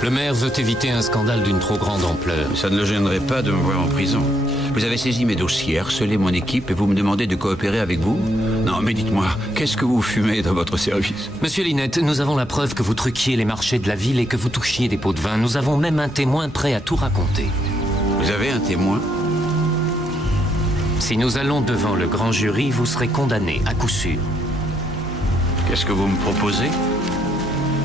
Le maire veut éviter un scandale d'une trop grande ampleur. Ça ne le gênerait pas de me voir en prison. Vous avez saisi mes dossiers, harcelé mon équipe et vous me demandez de coopérer avec vous? Non, mais dites-moi, qu'est-ce que vous fumez dans votre service? Monsieur Linette, nous avons la preuve que vous truquiez les marchés de la ville et que vous touchiez des pots de vin. Nous avons même un témoin prêt à tout raconter. Vous avez un témoin? Si nous allons devant le grand jury, vous serez condamné, à coup sûr. Qu'est-ce que vous me proposez?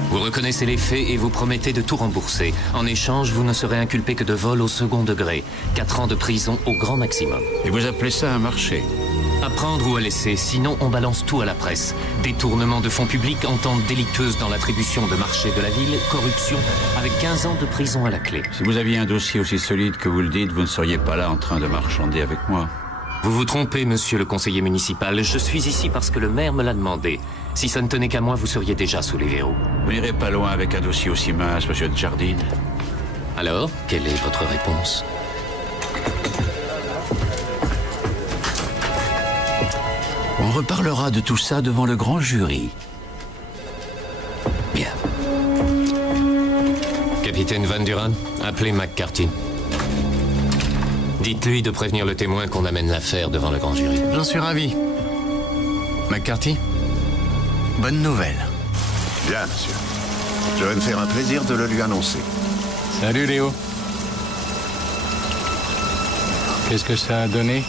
Vous reconnaissez les faits et vous promettez de tout rembourser. En échange, vous ne serez inculpé que de vol au second degré. 4 ans de prison au grand maximum. Et vous appelez ça un marché? À prendre ou à laisser, sinon on balance tout à la presse. Détournement de fonds publics, entente délictueuse dans l'attribution de marchés de la ville, corruption, avec 15 ans de prison à la clé. Si vous aviez un dossier aussi solide que vous le dites, vous ne seriez pas là en train de marchander avec moi. Vous vous trompez, monsieur le conseiller municipal. Je suis ici parce que le maire me l'a demandé. Si ça ne tenait qu'à moi, vous seriez déjà sous les verrous. Vous n'irez pas loin avec un dossier aussi mince, monsieur Jardine. Alors, quelle est votre réponse? On reparlera de tout ça devant le grand jury. Bien. Capitaine Van Duran, appelez McCarthy. Dites-lui de prévenir le témoin qu'on amène l'affaire devant le grand jury. J'en suis ravi. McCarthy, bonne nouvelle. Bien, monsieur. Je vais me faire un plaisir de le lui annoncer. Salut Léo. Qu'est-ce que ça a donné?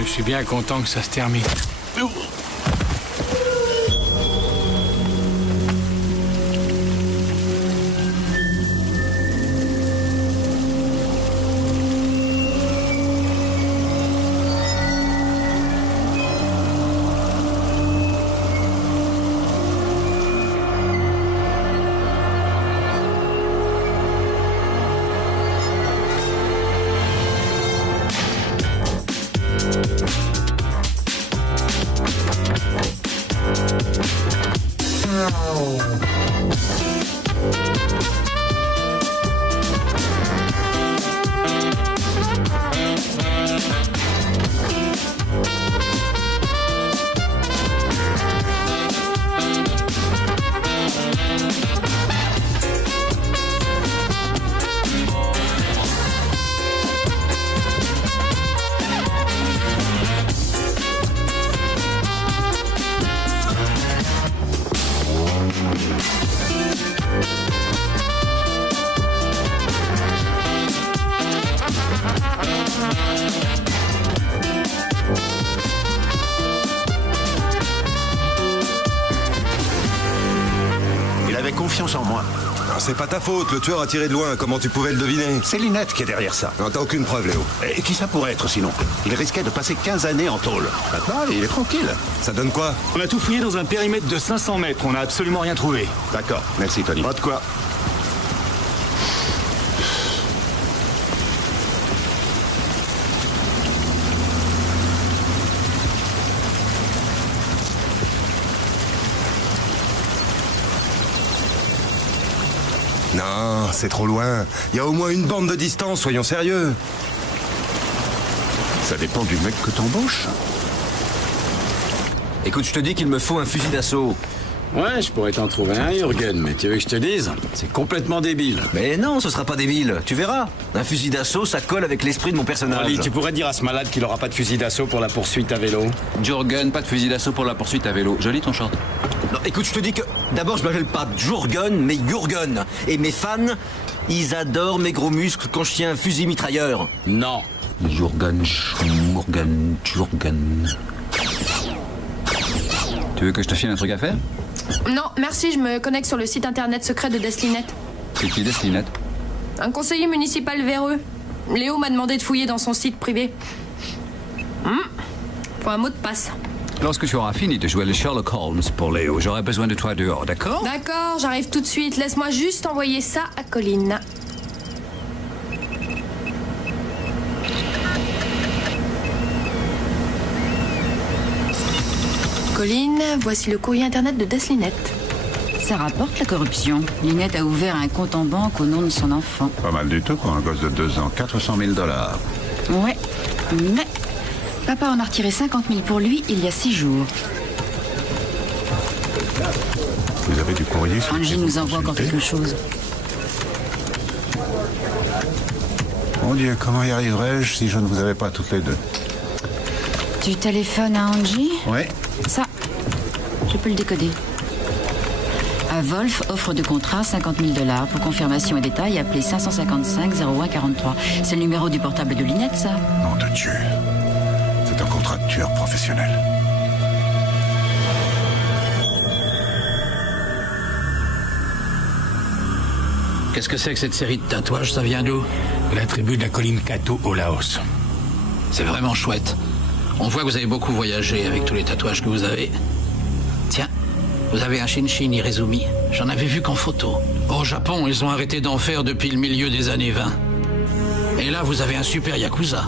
Je suis bien content que ça se termine. Confiance en moi. C'est pas ta faute, le tueur a tiré de loin, comment tu pouvais le deviner? C'est Linette qui est derrière ça. Non, t'as aucune preuve, Léo. Et qui ça pourrait être sinon? Il risquait de passer 15 années en tôle. Maintenant, il est tranquille. Ça donne quoi? On a tout fouillé dans un périmètre de 500 mètres, on n'a absolument rien trouvé. D'accord, merci Tony. Pas de quoi. Non, c'est trop loin. Il y a au moins une bande de distance, soyons sérieux. Ça dépend du mec que t'embauches. Écoute, je te dis qu'il me faut un fusil d'assaut. Ouais, je pourrais t'en trouver un, Jürgen, mais tu veux que je te dise? C'est complètement débile. Mais non, ce sera pas débile, tu verras. Un fusil d'assaut, ça colle avec l'esprit de mon personnage. Ali, tu pourrais dire à ce malade qu'il aura pas de fusil d'assaut pour la poursuite à vélo. Jürgen, pas de fusil d'assaut pour la poursuite à vélo. Joli ton short. Non, écoute, je te dis que... D'abord, je m'appelle pas Jürgen, mais Jürgen. Et mes fans, ils adorent mes gros muscles quand je tiens un fusil mitrailleur. Non. Jürgen. Tu veux que je te file un truc à faire? Non, merci, je me connecte sur le site internet secret de Deslinet. C'est qui Deslinet? Un conseiller municipal véreux. Léo m'a demandé de fouiller dans son site privé. Faut un mot de passe. Lorsque tu auras fini de jouer le Sherlock Holmes pour Léo, j'aurai besoin de toi dehors, d'accord? D'accord, j'arrive tout de suite. Laisse-moi juste envoyer ça à Colline. Colline, voici le courrier internet de Deslinette. Ça rapporte la corruption. Linette a ouvert un compte en banque au nom de son enfant. Pas mal du tout pour un gosse de 2 ans. 400 000 $. Ouais, mais papa en a retiré 50 000 pour lui il y a 6 jours. Vous avez du courrier sur Angie nous envoie encore quelque chose. Mon Dieu, comment y arriverais-je si je ne vous avais pas toutes les deux? Tu téléphones à Angie? Oui. Ça, je peux le décoder. À Wolf, offre de contrat, 50 000 $. Pour confirmation et détails, appelez 555 01 43. C'est le numéro du portable de Linette, ça? Nom de Dieu. C'est un contrat de tueur professionnel. Qu'est-ce que c'est que cette série de tatouages? Ça vient d'où? La tribu de la colline Kato au Laos. C'est vraiment chouette. On voit que vous avez beaucoup voyagé avec tous les tatouages que vous avez. Tiens, vous avez un Shinshin Irezumi. J'en avais vu qu'en photo. Au Japon, ils ont arrêté d'en faire depuis le milieu des années 20. Et là, vous avez un super Yakuza.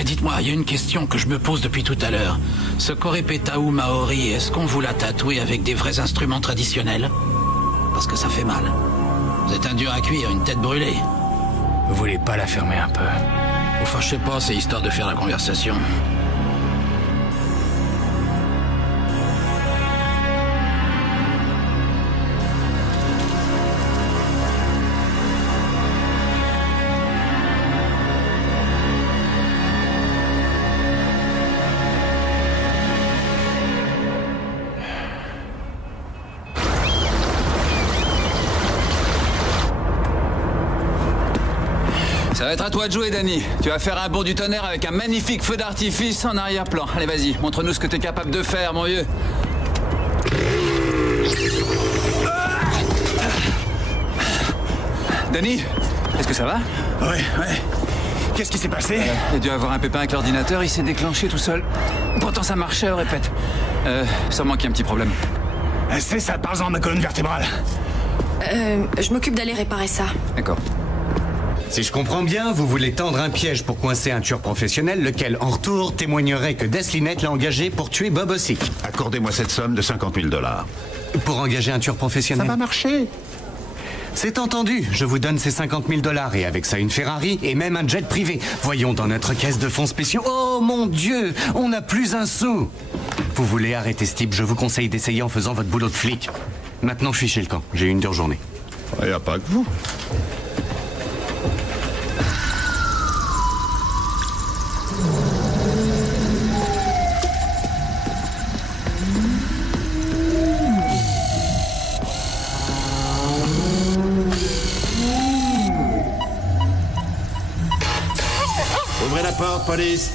Et dites-moi, il y a une question que je me pose depuis tout à l'heure. Ce Korepetau Maori, est-ce qu'on vous l'a tatoué avec des vrais instruments traditionnels? Parce que ça fait mal. Vous êtes un dur à cuire, une tête brûlée. Vous voulez pas la fermer un peu? Enfin, je sais pas, c'est histoire de faire la conversation. Ça va être à toi de jouer, Danny. Tu vas faire un bond du tonnerre avec un magnifique feu d'artifice en arrière-plan. Allez, vas-y, montre-nous ce que t'es capable de faire, mon vieux. Danny, est-ce que ça va? Ouais. Qu'est-ce qui s'est passé? Il a dû avoir un pépin avec l'ordinateur, il s'est déclenché tout seul. Pourtant, ça marchait, répète. Sûrement qu'il y a un petit problème. C'est ça, parle-en de ma colonne vertébrale. Je m'occupe d'aller réparer ça. D'accord. Si je comprends bien, vous voulez tendre un piège pour coincer un tueur professionnel, lequel, en retour, témoignerait que Deslinette l'a engagé pour tuer Bob Ossick. Accordez-moi cette somme de 50 000 $. Pour engager un tueur professionnel? Ça va marcher. C'est entendu, je vous donne ces 50 000 $ et avec ça une Ferrari et même un jet privé. Voyons dans notre caisse de fonds spéciaux. Oh mon Dieu, on n'a plus un sou. Vous voulez arrêter ce type, je vous conseille d'essayer en faisant votre boulot de flic. Maintenant, fichez le camp, j'ai eu une dure journée. Il n'y a pas que vous. Ouvrez la porte, police.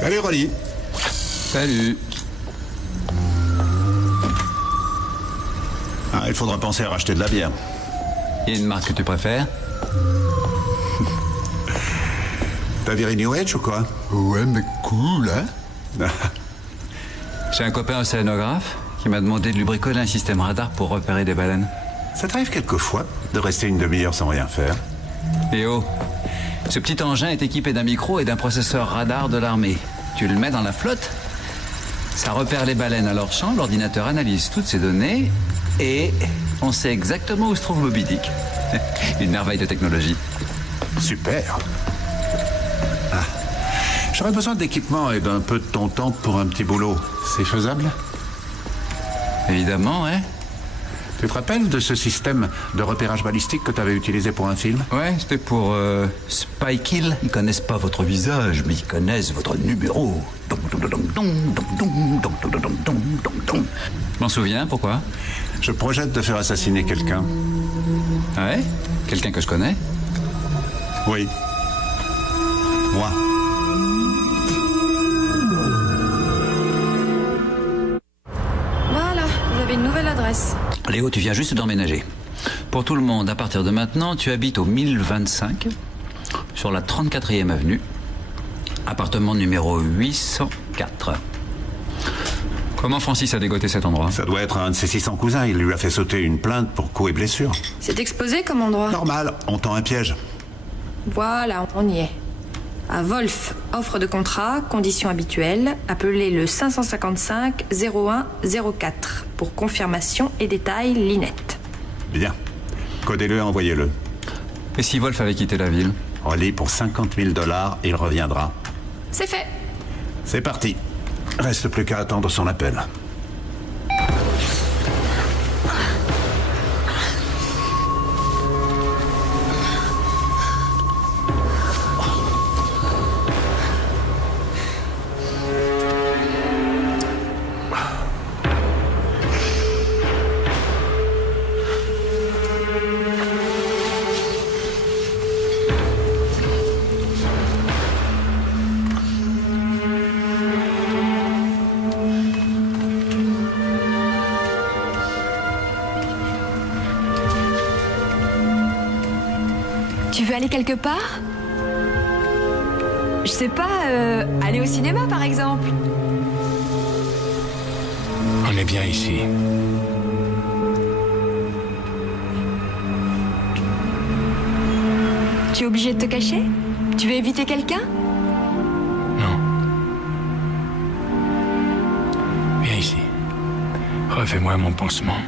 Salut, Rolly. Salut. Il faudra penser à racheter de la bière. Il y a une marque que tu préfères? T'as viré New Age ou quoi? Ouais, mais cool, hein? J'ai un copain océanographe qui m'a demandé de lui bricoler un système radar pour repérer des baleines. Ça t'arrive quelquefois de rester une demi-heure sans rien faire? Léo, ce petit engin est équipé d'un micro et d'un processeur radar de l'armée. Tu le mets dans la flotte, ça repère les baleines à leur champ, l'ordinateur analyse toutes ces données et on sait exactement où se trouve Moby Dick. Une merveille de technologie. Super. J'aurais besoin d'équipement et d'un peu de ton temps pour un petit boulot. C'est faisable? Évidemment, ouais. Tu te rappelles de ce système de repérage balistique que tu avais utilisé pour un film? Ouais, c'était pour Spy Kill. Ils connaissent pas votre visage, mais ils connaissent votre numéro. Je m'en souviens, pourquoi? Je projette de faire assassiner quelqu'un. Ah ouais? Quelqu'un que je connais? Oui. Moi. Voilà, vous avez une nouvelle adresse. Léo, tu viens juste d'emménager. Pour tout le monde, à partir de maintenant, tu habites au 1025, sur la 34e avenue, appartement numéro 804. Comment Francis a dégoté cet endroit? Ça doit être un de ses 600 cousins. Il lui a fait sauter une plainte pour coups et blessures. C'est exposé comme endroit? Normal, on tend un piège. Voilà, on y est. À Wolf, offre de contrat, conditions habituelles. Appelez le 555 01 04 pour confirmation et détails Linette. Bien. Codez-le et envoyez-le. Et si Wolf avait quitté la ville? Relais pour 50 000 $, il reviendra. C'est fait. C'est parti. Reste plus qu'à attendre son appel. Tu veux aller quelque part? Je sais pas, aller au cinéma par exemple. On est bien ici. Tu es obligé de te cacher? Tu veux éviter quelqu'un? Non. Viens ici. Refais-moi mon pansement.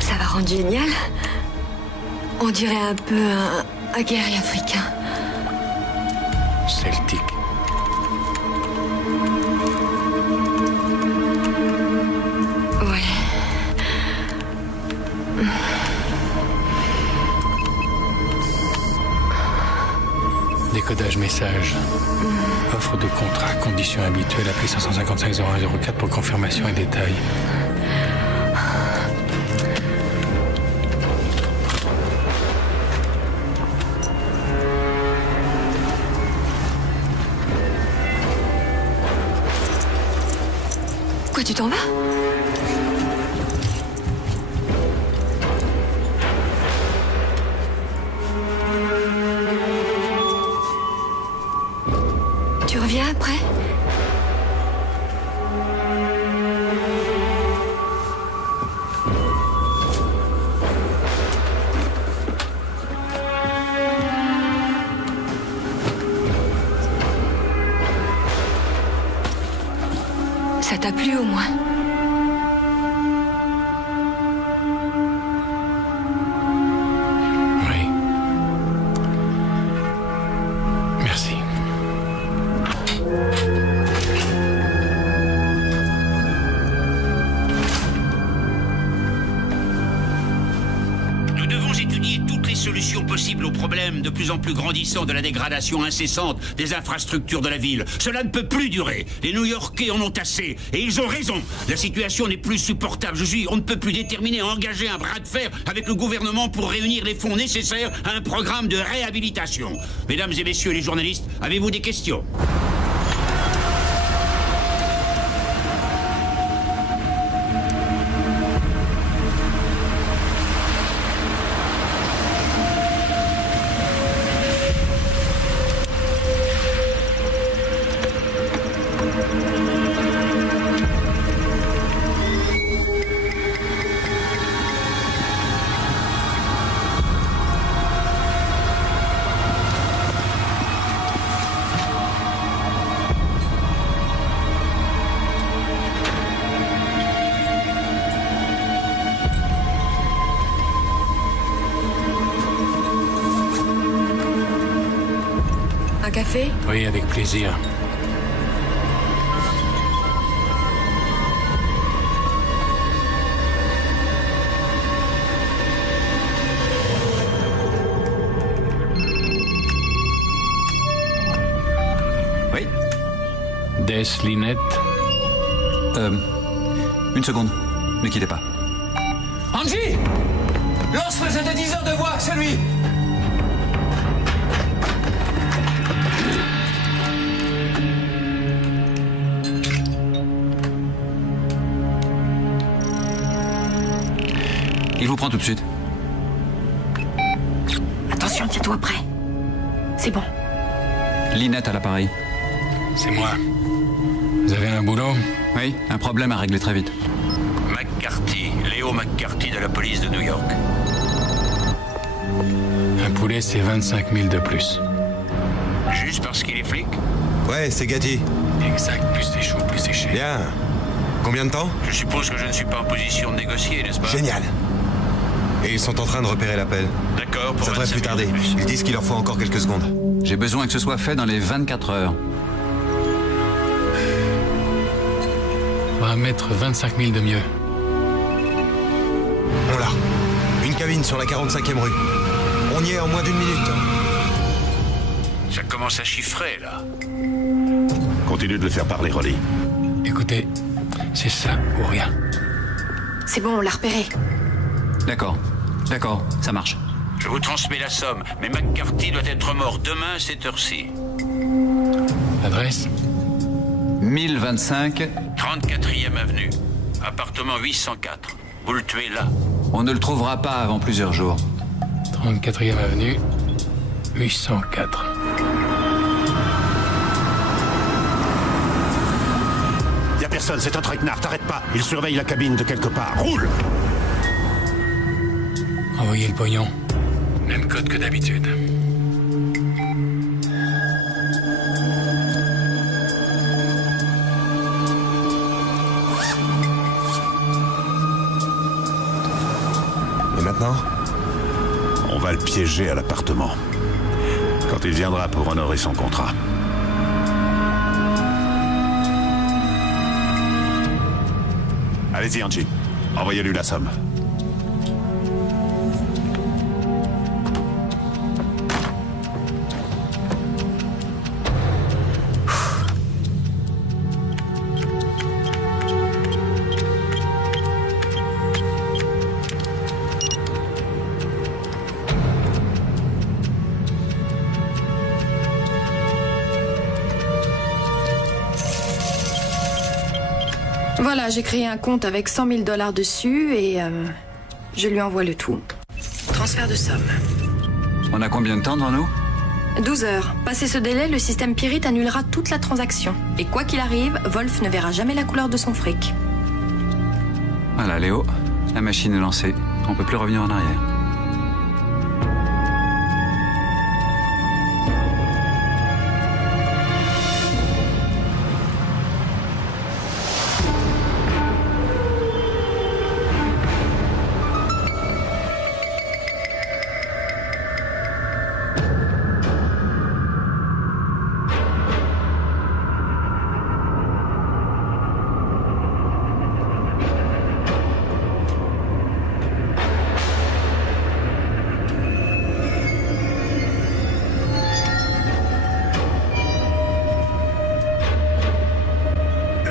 Ça va rendre génial. On dirait un peu un guerrier africain. Celtique. Ouais. Décodage message. Offre de contrat, conditions habituelles, appelez 555 01 04 pour confirmation et détails. Quoi, tu t'en vas? Tu reviens après? Ça t'a plu au moins? Oui. Merci. Nous devons étudier toutes les solutions possibles aux problèmes de plus en plus grandissants de la dégradation incessante des infrastructures de la ville. Cela ne peut plus durer. Les New-Yorkais en ont assez. Et ils ont raison. La situation n'est plus supportable. On ne peut plus déterminer à engager un bras de fer avec le gouvernement pour réunir les fonds nécessaires à un programme de réhabilitation. Mesdames et messieurs les journalistes, avez-vous des questions ? Un café? Oui, avec plaisir. Oui? Des Linette. Une seconde. Ne quittez pas. Angie! Lance le synthétiseur de voix, c'est lui. Il vous prend tout de suite. Attention, tiens-toi prêt. C'est bon. Linette à l'appareil. C'est moi. Vous avez un boulot? Oui, un problème à régler très vite. McCarthy, Léo McCarthy de la police de New York. Un poulet, c'est 25 000 de plus. Juste parce qu'il est flic? Ouais, c'est Gatti. Exact, plus c'est chaud, plus c'est cher. Bien. Combien de temps? Je suppose que je ne suis pas en position de négocier, n'est-ce pas? Génial. Et ils sont en train de repérer l'appel. D'accord, pour ça devrait plus tarder. Ils disent qu'il leur faut encore quelques secondes. J'ai besoin que ce soit fait dans les 24 heures. On va mettre 25 000 de mieux. On l'a. Une cabine sur la 45e rue. On y est en moins d'1 minute. Ça commence à chiffrer, là. Continue de le faire parler, Rolly. Écoutez, c'est ça ou rien. C'est bon, on l'a repéré. D'accord, ça marche. Je vous transmets la somme, mais McCarthy doit être mort demain à cette heure-ci. Adresse? 1025. 34e avenue. Appartement 804. Vous le tuez là. On ne le trouvera pas avant plusieurs jours. 34e avenue, 804. Y'a personne, c'est un traquenard, t'arrêtes pas. Il surveille la cabine de quelque part. Roule! Envoyez le pognon. Même code que d'habitude. Et maintenant? On va le piéger à l'appartement. Quand il viendra pour honorer son contrat. Allez-y, Angie. Envoyez-lui la somme. Voilà, j'ai créé un compte avec 100 000 $ dessus et je lui envoie le tout. Transfert de somme. On a combien de temps devant nous? 12 heures. Passé ce délai, le système Pirate annulera toute la transaction. Et quoi qu'il arrive, Wolf ne verra jamais la couleur de son fric. Voilà, Léo, la machine est lancée. On peut plus revenir en arrière.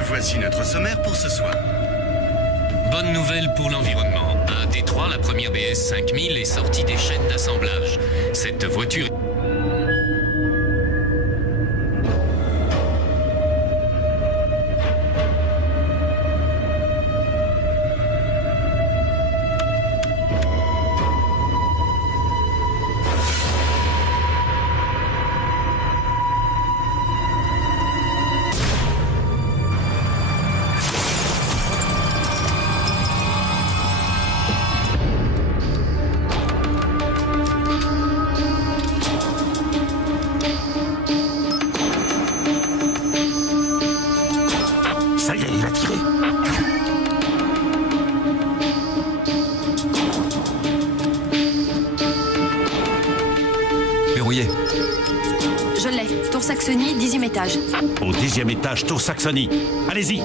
Voici notre sommaire pour ce soir. Bonne nouvelle pour l'environnement. À Détroit, la première BS 5000 est sortie des chaînes d'assemblage. Cette voiture... Ça y est, il a tiré. Verrouillé. Je l'ai. Tour Saxony, 10e étage. Au 10e étage, Tour Saxony. Allez-y.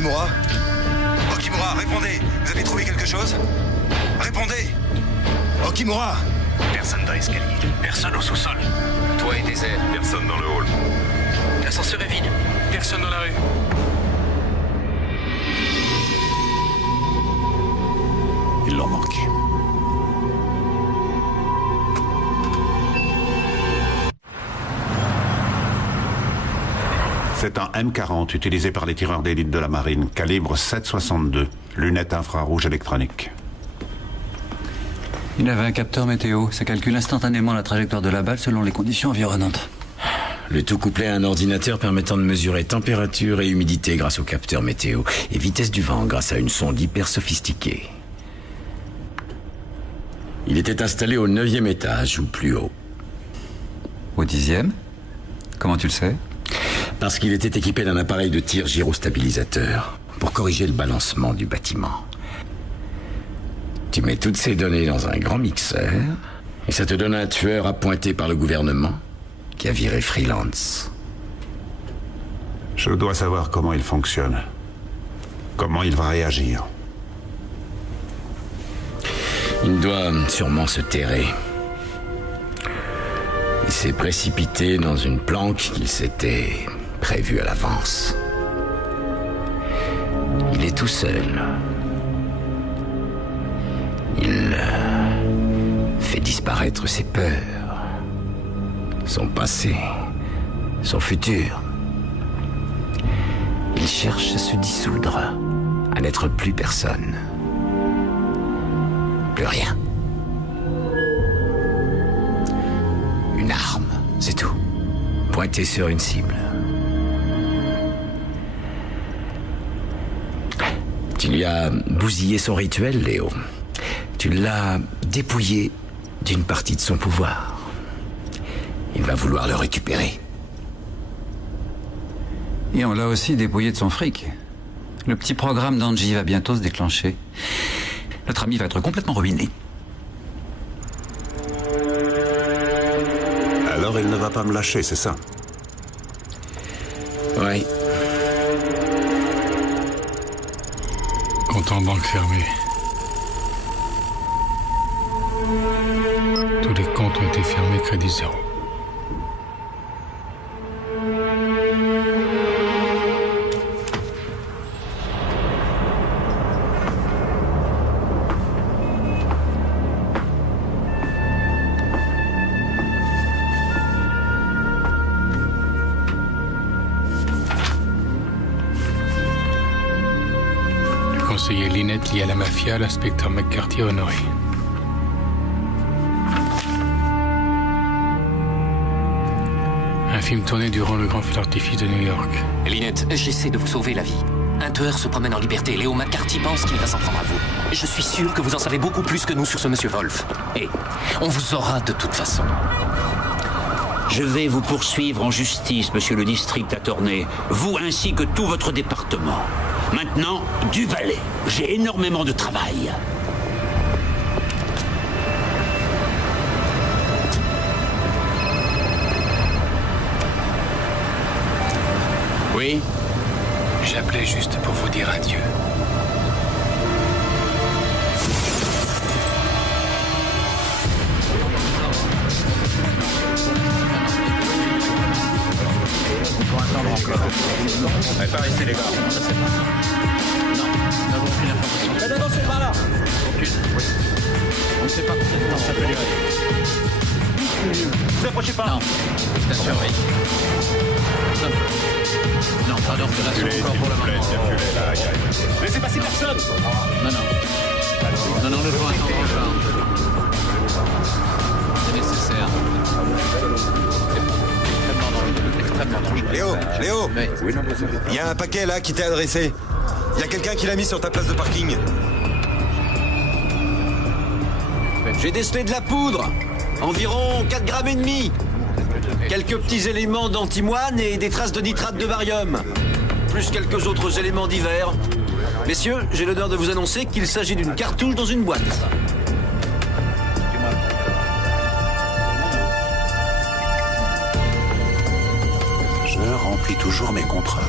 Okimura? Okimura, répondez! Vous avez trouvé quelque chose? Répondez! Okimura! Personne dans l'escalier. Personne au sous-sol. Toi et désert. Personne dans le hall. L'ascenseur est vide. Personne dans la rue. Ils l'ont manqué. C'est un M40 utilisé par les tireurs d'élite de la marine, calibre 7,62, lunettes infrarouges électroniques. Il avait un capteur météo. Ça calcule instantanément la trajectoire de la balle selon les conditions environnantes. Le tout couplé à un ordinateur permettant de mesurer température et humidité grâce au capteur météo et vitesse du vent grâce à une sonde hyper sophistiquée. Il était installé au 9e étage ou plus haut. Au 10e? Comment tu le sais? Parce qu'il était équipé d'un appareil de tir gyrostabilisateur pour corriger le balancement du bâtiment. Tu mets toutes ces données dans un grand mixeur et ça te donne un tueur appointé par le gouvernement qui a viré freelance. Je dois savoir comment il fonctionne. Comment il va réagir. Il doit sûrement se terrer. Il s'est précipité dans une planque qu'il s'était prévue à l'avance. Il est tout seul. Il fait disparaître ses peurs, son passé, son futur. Il cherche à se dissoudre, à n'être plus personne. Plus rien. Une arme, c'est tout. Pointée sur une cible. Tu lui as bousillé son rituel, Léo. Tu l'as dépouillé d'une partie de son pouvoir. Il va vouloir le récupérer. Et on l'a aussi dépouillé de son fric. Le petit programme d'Angie va bientôt se déclencher. Notre ami va être complètement ruiné. Alors il ne va pas me lâcher, c'est ça? Oui. Compte en banque fermé. Tous les comptes ont été fermés, crédit zéro. Le conseiller Linette lié à la mafia, l'inspecteur McCarthy honoré. Un film tourné durant le grand feu d'artifice de New York. Linette, j'essaie de vous sauver la vie. Un tueur se promène en liberté. Léo McCarthy pense qu'il va s'en prendre à vous. Je suis sûr que vous en savez beaucoup plus que nous sur ce monsieur Wolf. Et on vous aura de toute façon. Je vais vous poursuivre en justice, monsieur le district attorney. Vous ainsi que tout votre département. Maintenant, du balai. J'ai énormément de travail. Oui? J'appelais juste pour vous dire adieu. On peut attendre encore. On va pas rester les gars. Ça c'est pas. Non, nous n'avons aucune information. Mais n'avancez pas là. Aucune. Oui. On ne sait pas combien de temps ça peut durer. Vous approchez pas. Non. Je t'assure, oui. Non, pas d'ordination encore pour le moment. Laissez passer personne. Non, non. Non, non, nous devons attendre encore. C'est nécessaire. Extrêmement dangereux. Léo, il y a un paquet là qui t'est adressé. Il y a quelqu'un qui l'a mis sur ta place de parking. J'ai décelé de la poudre. Environ 4,5 grammes. Quelques petits éléments d'antimoine et des traces de nitrate de barium. Plus quelques autres éléments divers. Messieurs, j'ai l'honneur de vous annoncer qu'il s'agit d'une cartouche dans une boîte. Je remplis toujours mes contrats.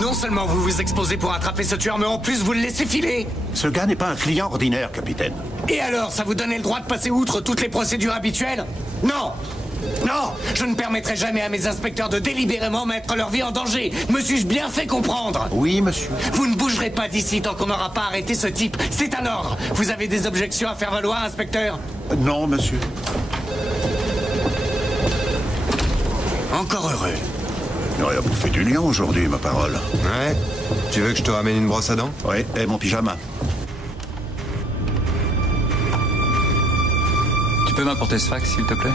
Non seulement vous vous exposez pour attraper ce tueur, mais en plus vous le laissez filer. Ce gars n'est pas un client ordinaire, capitaine. Et alors, ça vous donnait le droit de passer outre toutes les procédures habituelles? Non! Non! Je ne permettrai jamais à mes inspecteurs de délibérément mettre leur vie en danger. Me suis-je bien fait comprendre? Oui, monsieur. Vous ne bougerez pas d'ici tant qu'on n'aura pas arrêté ce type. C'est un ordre. Vous avez des objections à faire valoir, inspecteur? Non, monsieur. Encore heureux. On a bouffé du lion aujourd'hui, ma parole. Ouais. Tu veux que je te ramène une brosse à dents? Oui, et mon pyjama. Tu peux m'apporter ce fax, s'il te plaît?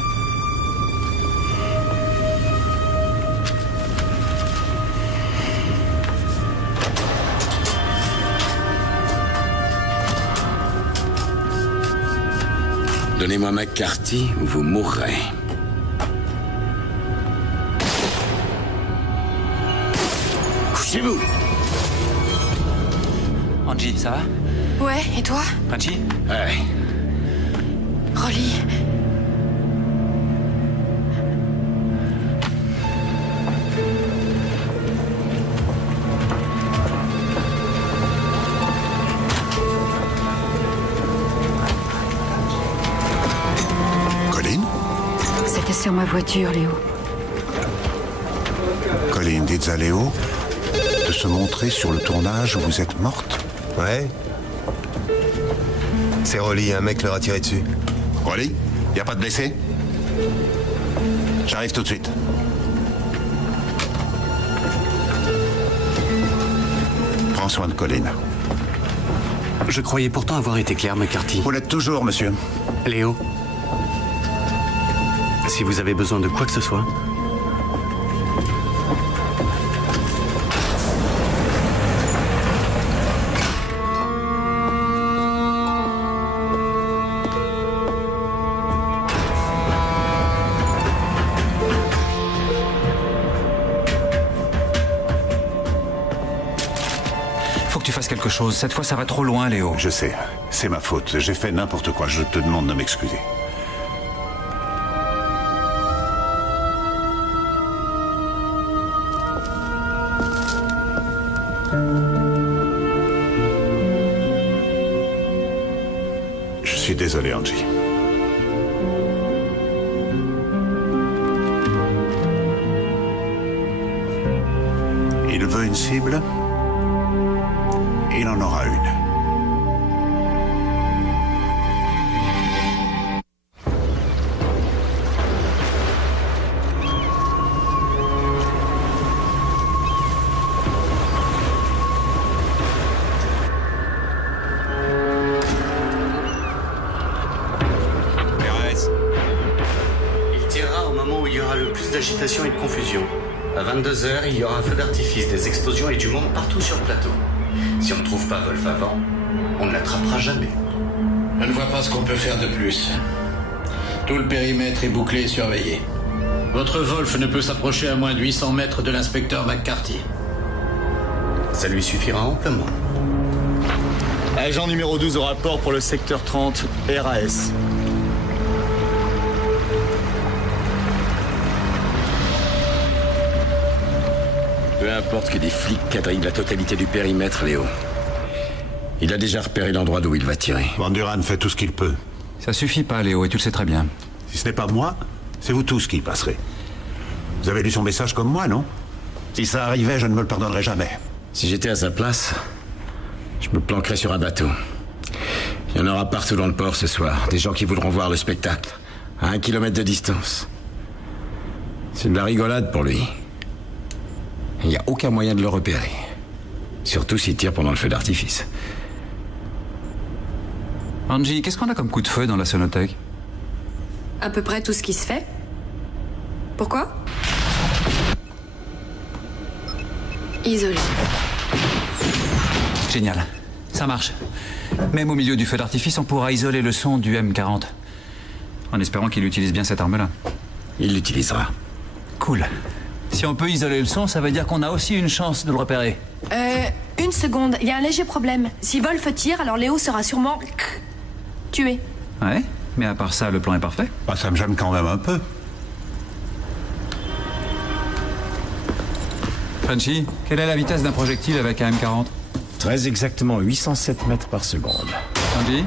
Donnez-moi McCarthy ou vous mourrez. Couchez-vous. Angie, ça va? Ouais, et toi? Angie? Ouais. Rolly. Colline? C'était sur ma voiture, Léo. Colline, dites à Léo de se montrer sur le tournage où vous êtes morte. Ouais. C'est Rolly, un mec leur a tiré dessus. Rolly, y a pas de blessé? J'arrive tout de suite. Prends soin de Colline. Je croyais pourtant avoir été clair, McCarthy. Vous l'êtes toujours, monsieur. Léo, si vous avez besoin de quoi que ce soit... Faut que tu fasses quelque chose. Cette fois, ça va trop loin, Léo. Je sais. C'est ma faute. J'ai fait n'importe quoi. Je te demande de m'excuser. Je suis désolé, Angie. Il veut une cible. Il en aura une. Il tirera au moment où il y aura le plus d'agitation et de confusion. À 22h, il y aura un feu d'artifice, des explosions et du monde partout sur le plateau. Si on ne trouve pas Wolf avant, on ne l'attrapera jamais. Je ne vois pas ce qu'on peut faire de plus. Tout le périmètre est bouclé et surveillé. Votre Wolf ne peut s'approcher à moins de 800 mètres de l'inspecteur McCarthy. Ça lui suffira amplement. Agent numéro 12 au rapport pour le secteur 30, RAS. Peu importe que des flics quadrillent la totalité du périmètre, Léo. Il a déjà repéré l'endroit d'où il va tirer. Van Duran fait tout ce qu'il peut. Ça suffit pas, Léo, et tu le sais très bien. Si ce n'est pas moi, c'est vous tous qui y passerez. Vous avez lu son message comme moi, non? Si ça arrivait, je ne me le pardonnerais jamais. Si j'étais à sa place, je me planquerais sur un bateau. Il y en aura partout dans le port ce soir. Des gens qui voudront voir le spectacle. À 1 kilomètre de distance. C'est de la rigolade pour lui. Il n'y a aucun moyen de le repérer. Surtout s'il tire pendant le feu d'artifice. Angie, qu'est-ce qu'on a comme coup de feu dans la sonothèque? À peu près tout ce qui se fait. Pourquoi? Isolé. Génial. Ça marche. Même au milieu du feu d'artifice, on pourra isoler le son du M40. En espérant qu'il utilise bien cette arme-là. Il l'utilisera. Cool. Si on peut isoler le son, ça veut dire qu'on a aussi une chance de le repérer. Une seconde, il y a un léger problème. Si Wolf tire, alors Léo sera sûrement... tué. Ouais, mais à part ça, le plan est parfait. Ah, ça me gêne quand même un peu. Frenchy, quelle est la vitesse d'un projectile avec un M40? Très exactement 807 mètres par seconde. Andy?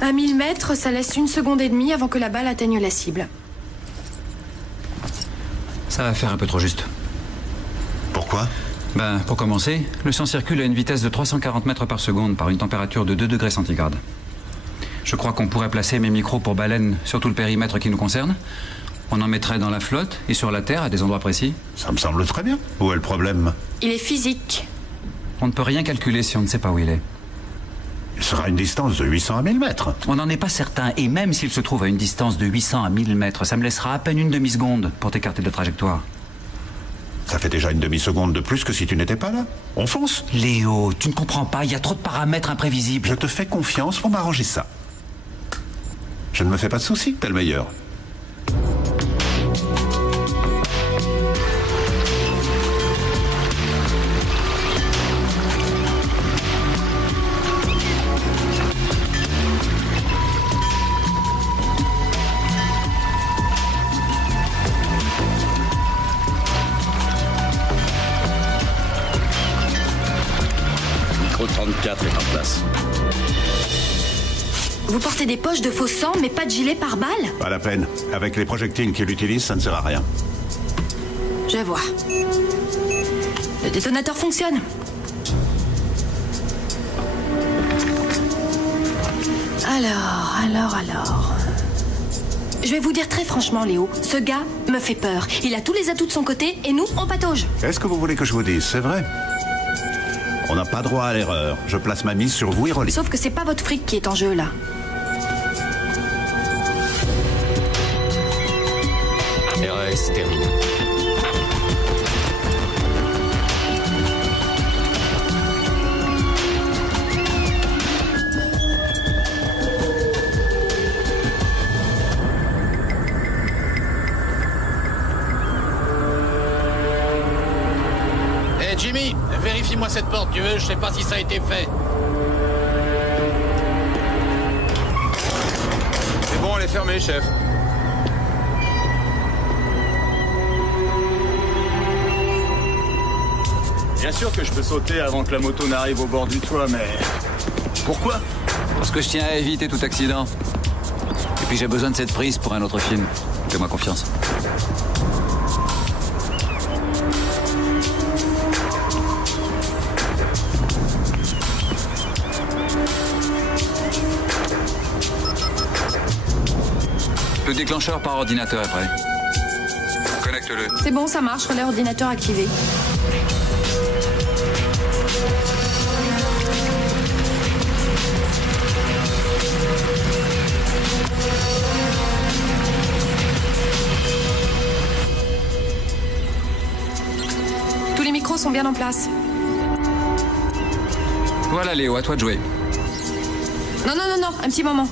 À 1000 mètres, ça laisse 1 seconde et demie avant que la balle atteigne la cible. Ça va faire un peu trop juste. Pourquoi? Ben, pour commencer, le sang circule à une vitesse de 340 mètres par seconde par une température de 2 degrés centigrades. Je crois qu'on pourrait placer mes micros pour baleines sur tout le périmètre qui nous concerne. On en mettrait dans la flotte et sur la Terre à des endroits précis. Ça me semble très bien. Où est le problème? Il est physique. On ne peut rien calculer si on ne sait pas où il est. Il sera à une distance de 800 à 1000 mètres. On n'en est pas certain, et même s'il se trouve à une distance de 800 à 1000 mètres, ça me laissera à peine une demi-seconde pour t'écarter de la trajectoire. Ça fait déjà une demi-seconde de plus que si tu n'étais pas là. On fonce. Léo, tu ne comprends pas, il y a trop de paramètres imprévisibles. Je te fais confiance pour m'arranger ça. Je ne me fais pas de soucis, t'es le meilleur. Micro 34 est en place. Vous portez des poches de faux sang, mais pas de gilet pare-balles? Pas la peine. Avec les projectiles qu'il utilise, ça ne sert à rien. Je vois. Le détonateur fonctionne. Alors... Je vais vous dire très franchement, Léo, ce gars me fait peur. Il a tous les atouts de son côté et nous, on patauge. Qu'est-ce que vous voulez que je vous dise? C'est vrai. On n'a pas droit à l'erreur. Je place ma mise sur vous et Rolly. Sauf que c'est pas votre fric qui est en jeu, là. RS terminé. Hé Jimmy, vérifie-moi cette porte, tu veux, je sais pas si ça a été fait. C'est bon, elle est fermée, chef. Bien sûr que je peux sauter avant que la moto n'arrive au bord du toit, mais... Pourquoi? Parce que je tiens à éviter tout accident. Et puis j'ai besoin de cette prise pour un autre film. Fais-moi confiance. Le déclencheur par ordinateur est prêt. Connecte-le. C'est bon, ça marche, relais ordinateur activé. Tous les micros sont bien en place. Voilà Léo, à toi de jouer. Non, un petit moment.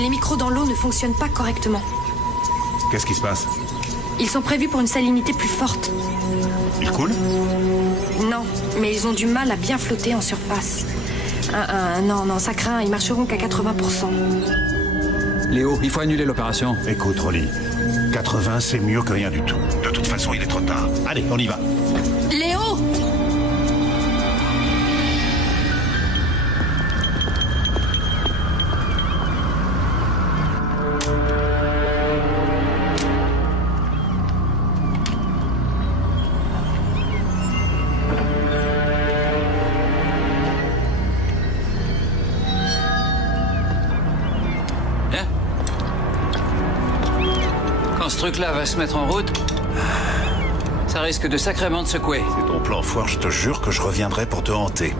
Les micros dans l'eau ne fonctionnent pas correctement. Qu'est-ce qui se passe? Ils sont prévus pour une salinité plus forte. Ils coulent? Non, mais ils ont du mal à bien flotter en surface. Non, ça craint, ils marcheront qu'à 80%. Léo, il faut annuler l'opération. Écoute, Rolly, 80, c'est mieux que rien du tout. De toute façon, il est trop tard. Allez, on y va. Léo! Quand ce truc-là va se mettre en route, ça risque de sacrément de secouer. C'est ton plan foire, je te jure que je reviendrai pour te hanter.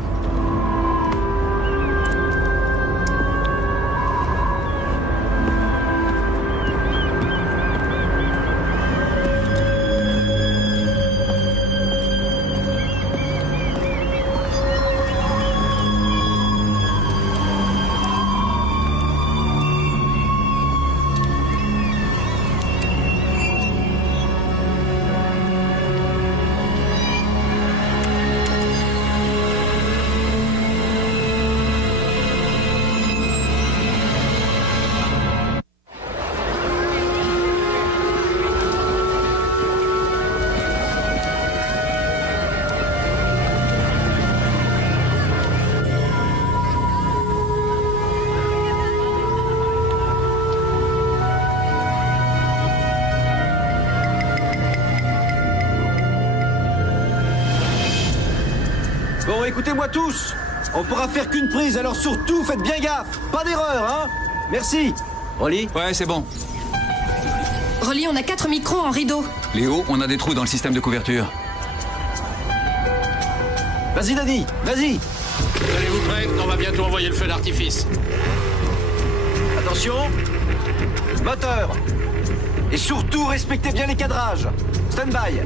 écoutez-moi tous. On pourra faire qu'une prise, alors surtout, faites bien gaffe. Pas d'erreur, hein. Merci. Rolly? Ouais, c'est bon. Rolly, on a 4 micros en rideau. Léo, on a des trous dans le système de couverture. Vas-y, Danny, vas-y. Tenez-vous prêts, on va bientôt envoyer le feu d'artifice. Attention. Moteur. Et surtout, respectez bien les cadrages. Stand-by.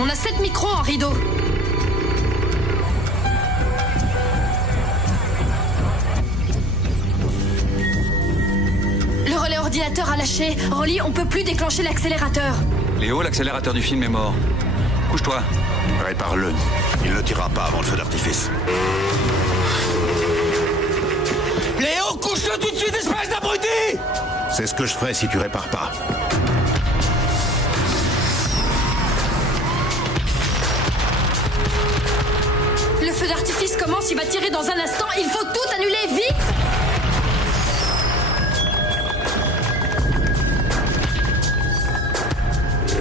On a 7 micros en rideau. Le relais ordinateur a lâché. Rolly, on peut plus déclencher l'accélérateur. Léo, l'accélérateur du film est mort. Couche-toi. Répare-le. Il ne tirera pas avant le feu d'artifice. Léo, couche-le tout de suite, espèce d'abruti! C'est ce que je ferai si tu répares pas. Le feu d'artifice commence, il va tirer dans un instant. Il faut tout annuler, vite!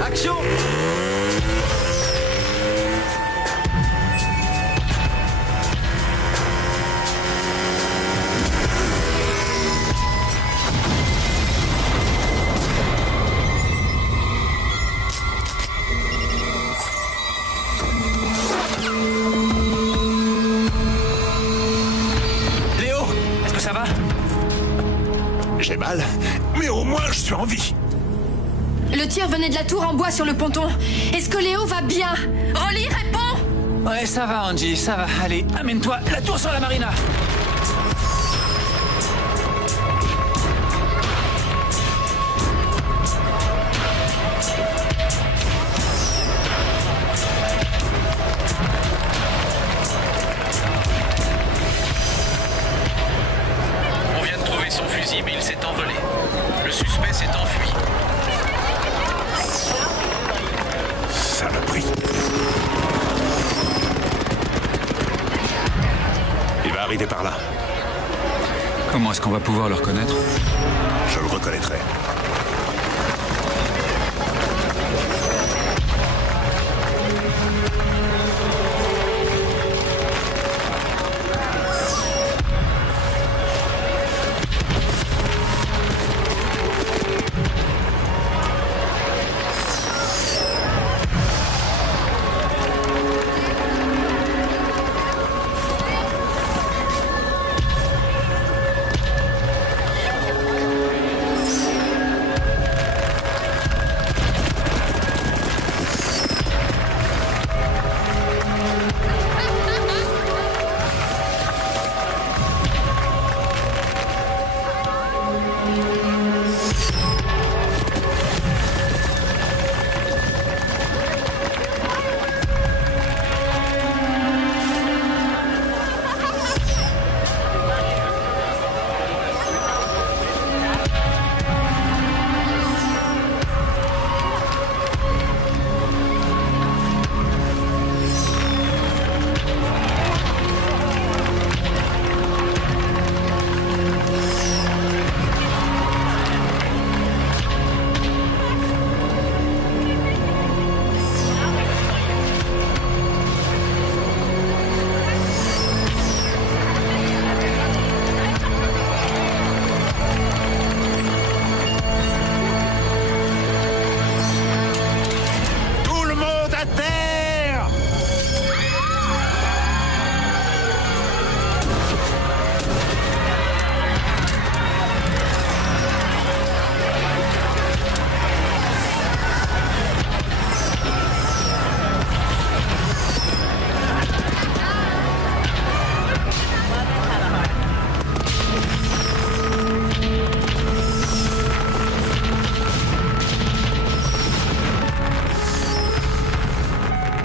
Action! Léo, est-ce que ça va? J'ai mal, mais au moins je suis en vie. Le tir venait de la tour en bois sur le ponton. Est-ce que Léo va bien? Rolly, réponds! Ouais, ça va, Angie, ça va. Allez, amène-toi. La tour sur la marina. On vient de trouver son fusil, mais il s'est envolé. Le suspect s'est enfui. Saloperie. Il va arriver par là. Comment est-ce qu'on va pouvoir le reconnaître? Je le reconnaîtrai.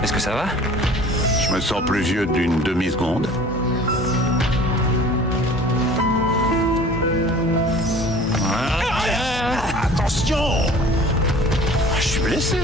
Est-ce que ça va? Je me sens plus vieux d'une demi-seconde. Attention! Je suis blessé.